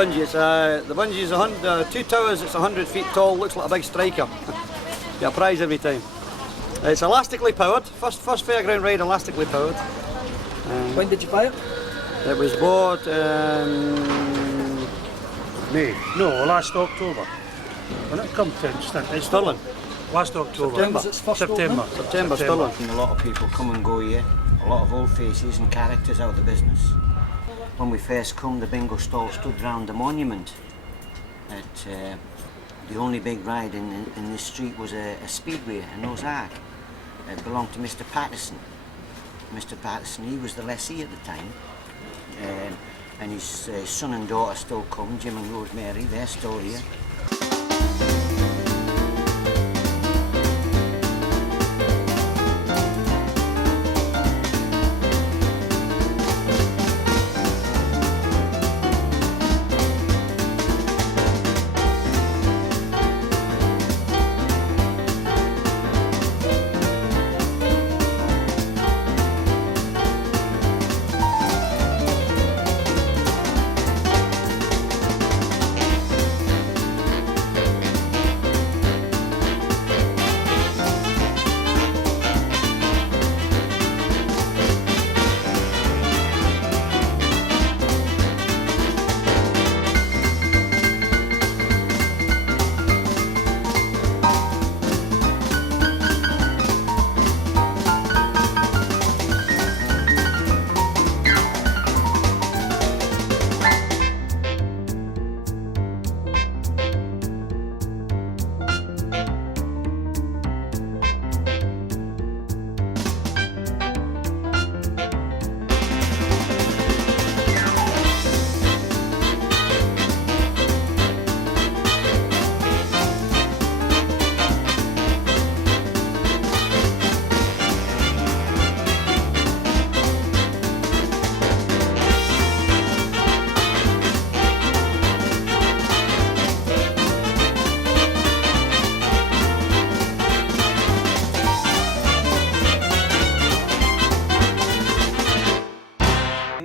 bungee. It's the bungee is 2 towers. It's 100 feet tall. Looks like a big striker. Get a prize every time. It's elastically powered. First fairground ride, elastically powered. When did you buy it? It was bought in May. No, last October. When it come to it's Stirling. Last October. September. September. Stirling. And a lot of people come and go here. A lot of old faces and characters out of the business. When we first come, the bingo stall stood round the monument. The only big ride in this street was a speedway, a Noah's Ark. It belonged to Mr. Patterson. Mr. Patterson, he was the lessee at the time. And his son and daughter still come, Jim and Rosemary, they're still here.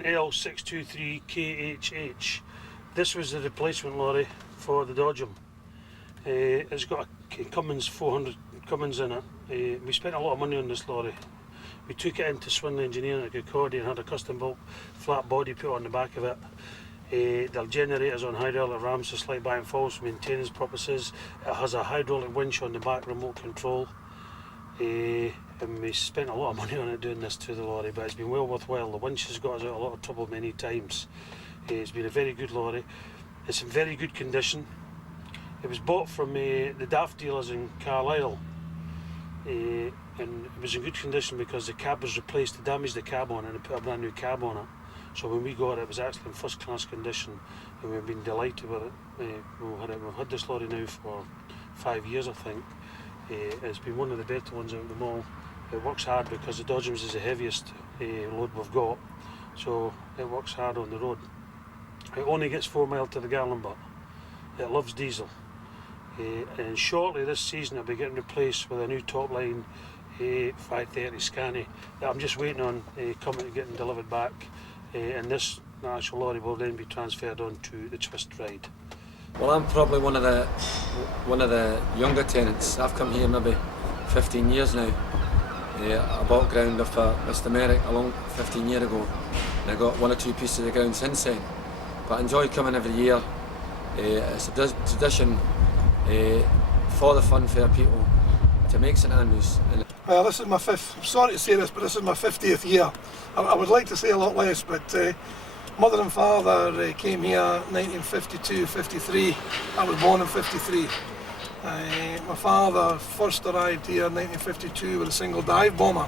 L623KHH. This was the replacement lorry for the Dodgem. It's got a Cummins 400 Cummins in it. We spent a lot of money on this lorry. We took it into Swindle Engineering at Kirkcaldy and had a custom built flat body put on the back of it. The generator's on hydraulic rams to slide back and falls for maintenance purposes. It has a hydraulic winch on the back, remote control. And we spent a lot of money on it doing this to the lorry, but it's been well worthwhile. The winch has got us out of a lot of trouble many times. It's been a very good lorry. It's in very good condition. It was bought from the DAF dealers in Carlisle, and it was in good condition because the cab was replaced. They damaged the cab on it and put a brand new cab on it. So when we got it, it was actually in first class condition, and we've been delighted with it. We've had this lorry now for 5 years, I think. It's been one of the better ones out of them all. It works hard because the Dodgems is the heaviest load we've got, so it works hard on the road. It only gets 4 miles to the gallon, but it loves diesel. And shortly this season it'll be getting replaced with a new top line 530 Scania that I'm just waiting on coming and getting delivered back. And this actual lorry will then be transferred on to the twist ride. Well, I'm probably one of the younger tenants. I've come here maybe 15 years now. I bought ground off Mr. Merrick along 15 years ago, and I got 1 or 2 pieces of ground since then. But I enjoy coming every year. It's a tradition for the funfair people to make St Andrews. Well, this is my fifth. I'm sorry to say this, but this is my 50th year. I would like to say a lot less, but mother and father came here 1952, 53. I was born in 53. My father first arrived here in 1952 with a single dive bomber,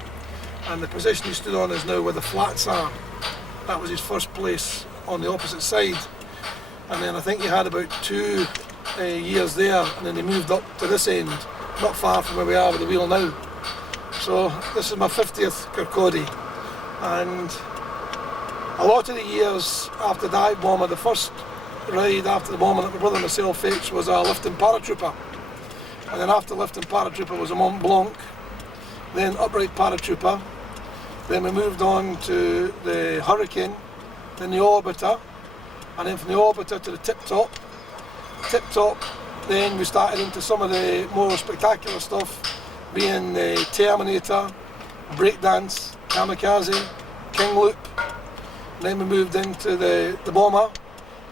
and the position he stood on is now where the flats are. That was his first place on the opposite side, and then I think he had about 2 years there, and then he moved up to this end, not far from where we are with the wheel now. So this is my 50th Kirkcaldy, and a lot of the years after the dive bomber, the first ride after the bomber that my brother and myself fetched was a lifting paratrooper. And then after lifting paratrooper was a Mont Blanc, then upright paratrooper, then we moved on to the Hurricane, then the Orbiter, and then from the orbiter to the tip top. Tip top, then we started into some of the more spectacular stuff, being the Terminator, breakdance, kamikaze, king loop. And then we moved into the bomber,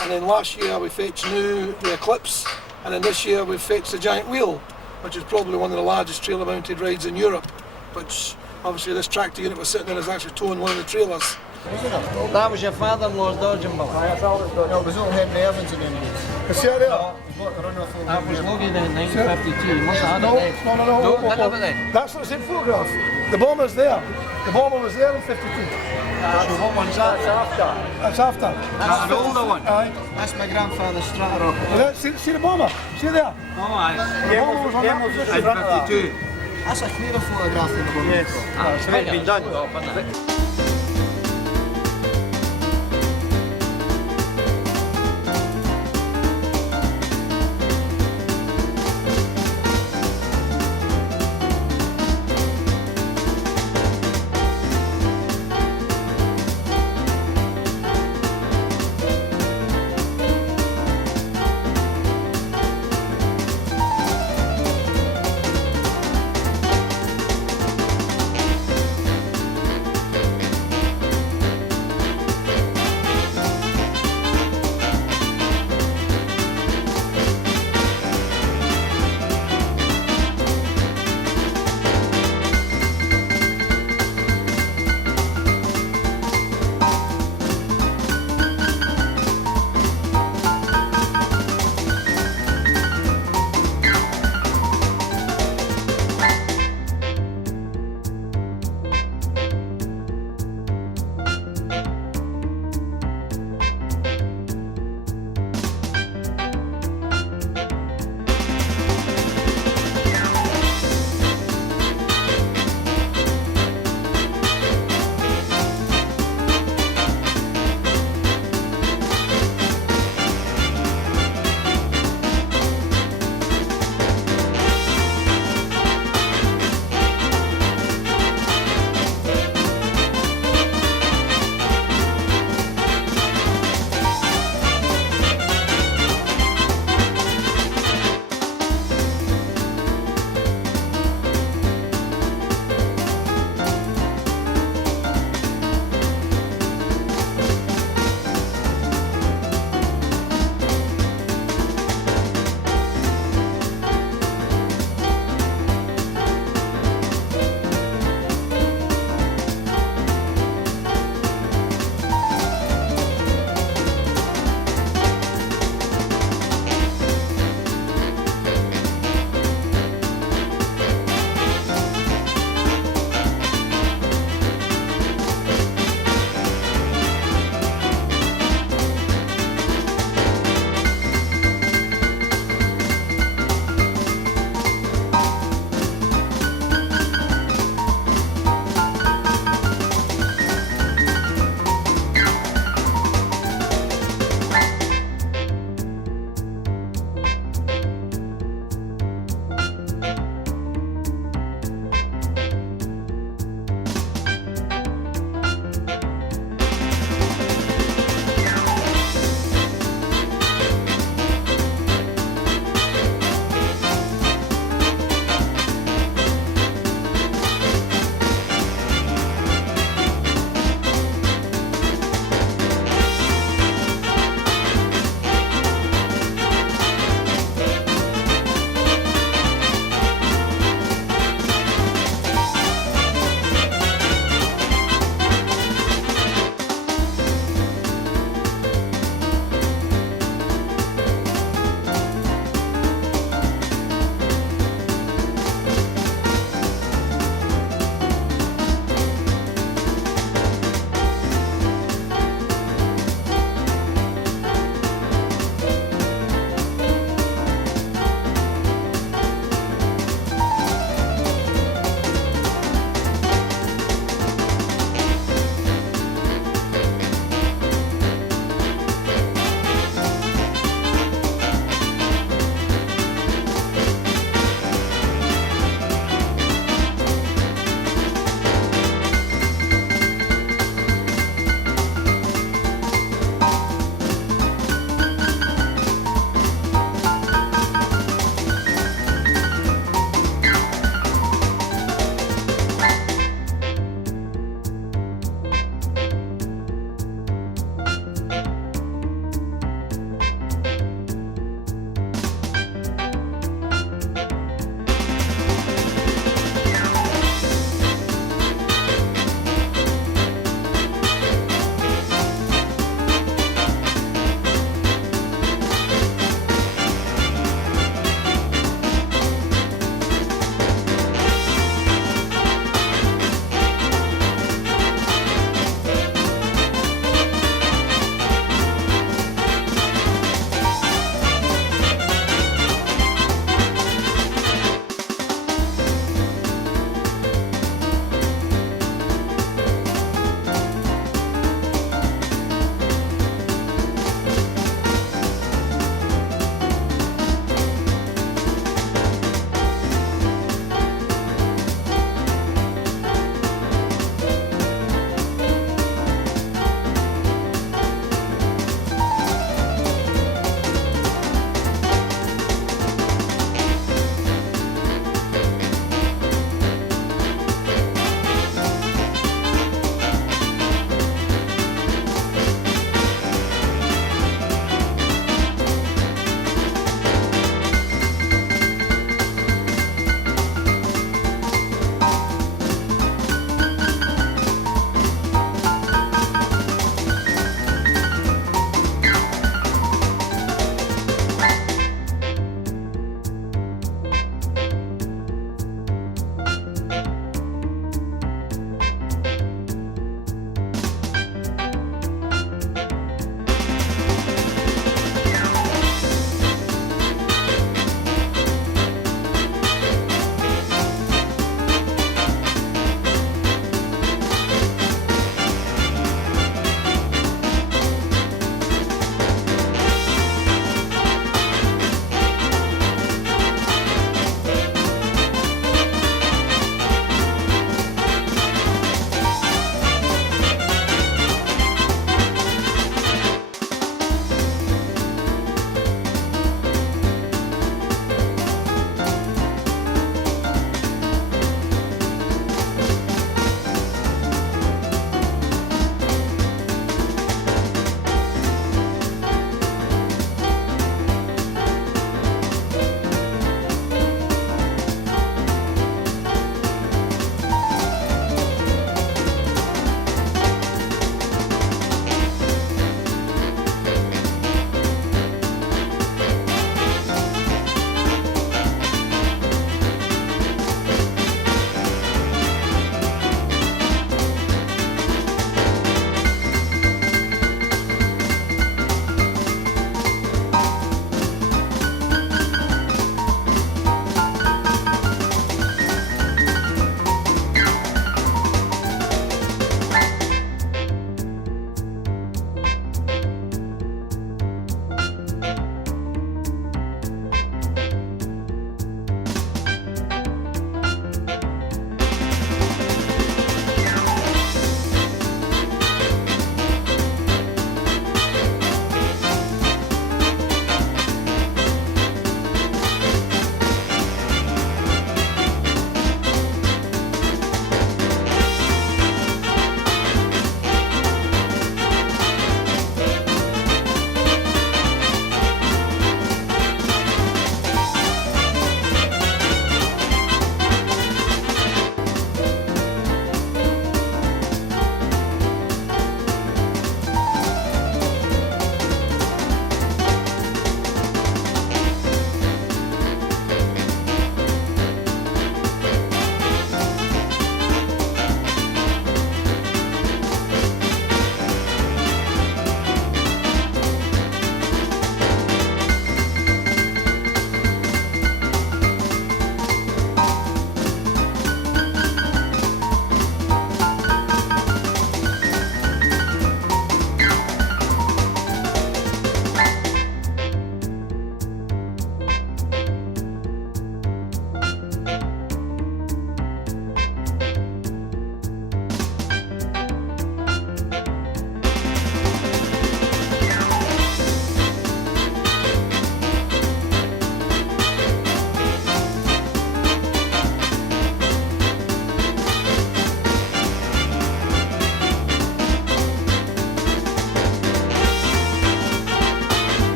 and then last year we fetched the Eclipse, and then this year we fetched the giant wheel, which is probably one of the largest trailer mounted rides in Europe, which obviously this tractor unit we're sitting in is actually towing one of the trailers. That was your father-in-law's dodging ball. No, it was all Henry Evans in them days. You see it there? That was Logie then in 1952. You must have had No, it then. no. None of it then. That's not the same photograph. The bomber's there. The bomber was there in 52. So what one's that? That's after. That's an older one. Aye. That's my grandfather's Strata. See the bomber? See there? Oh, aye. The bomber was on that position. In 52. That's a clearer photograph than the one. Yes, it's been done.